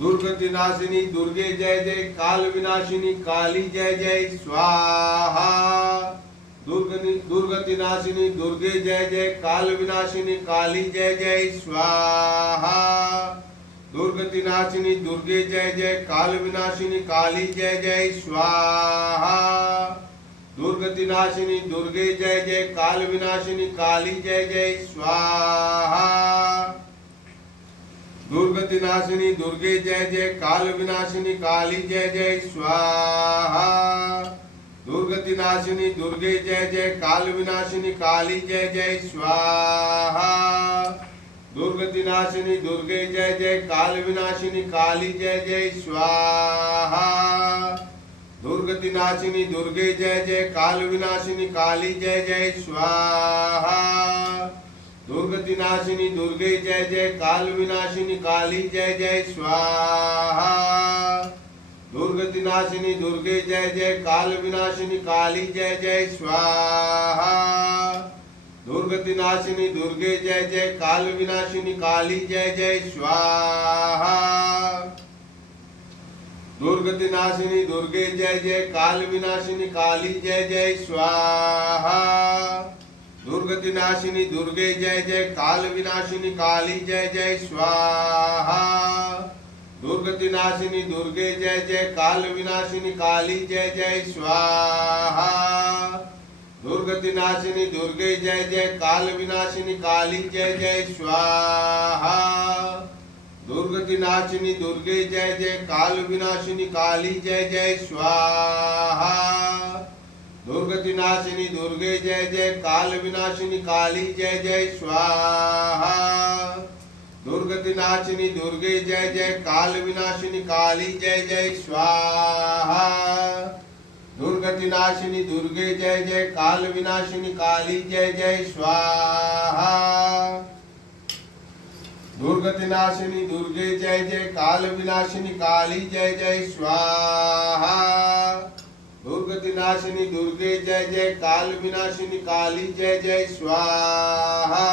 दुर्गति नाशिनी दुर्गे जय जय, काल विनाशिनी काली जय जय स्वाहा। दुर्गति नाशिनी दुर्गे जय जय, काल विनाशिनी काली जय जय स्वाहा। दुर्गति नाशिनी दुर्गे जय जय, काल विनाशिनी काली जय जय स्वाहा। दुर्गति नाशिनी दुर्गे जय जय, काल विनाशिनी काली जय जय स्वाहा। दुर्गति नाशिनी दुर्गे जय जय, काल विनाशिनी काली जय जय स्वाहा। दुर्गति नाशिनी दुर्गे जय जय, काल विनाशिनी काली जय जय स्वाहा। दुर्गति नाशिनी दुर्गे जय जय, काल विनाशिनी काली जय जय स्वाहा। दुर्गति नाशिनी दुर्गे जय जय, काल विनाशिनी काली जय जय स्वाहा। दुर्गति नाशिनी दुर्गे जय जय, काल विनाशिनी काली जय जय स्वाहा। दुर्गति नाशिनी दुर्गे जय जय, काल विनाशिनी काली जय जय स्वाहा। दुर्गति नाशिनी दुर्गे जय जय, काल विनाशिनी काली जय जय स्वाहा। दुर्गति नाशिनी दुर्गे जय जय, काल विनाशिनी काली जय जय स्वाहा। दुर्गति नाशिनी दुर्गे जय जय, काल विनाशिनी काली जय जय स्वाहा। दुर्गति नाशिनी दुर्गे जय जय, काल विनाशिनी काली जय जय स्वाहा। दुर्गति नाशिनी दुर्गे जय जय, काल विनाशिनी काली जय जय स्वाहा। दुर्गति नाशिनी दुर्गे जय जय, काल विनाशिनी काली जय जय स्वाहा। दुर्गति नाशिनी दुर्गे जय जय, काल विनाशिनी काली जय जय स्वाहा। दुर्गति नाशिनी दुर्गे जय जय, काल विनाशिनी काली जय जय स्वाहा। दुर्गति नाशिनी दुर्गे जय जय, काल विनाशिनी काली जय जय स्वाहा। दुर्गति नाशिनी दुर्गे जय जय, काल विनाशिनी काली जय जय स्वाहा। दुर्गति नाशिनी दुर्गे जय जय, काल विनाशिनी काली जय जय स्वाहा।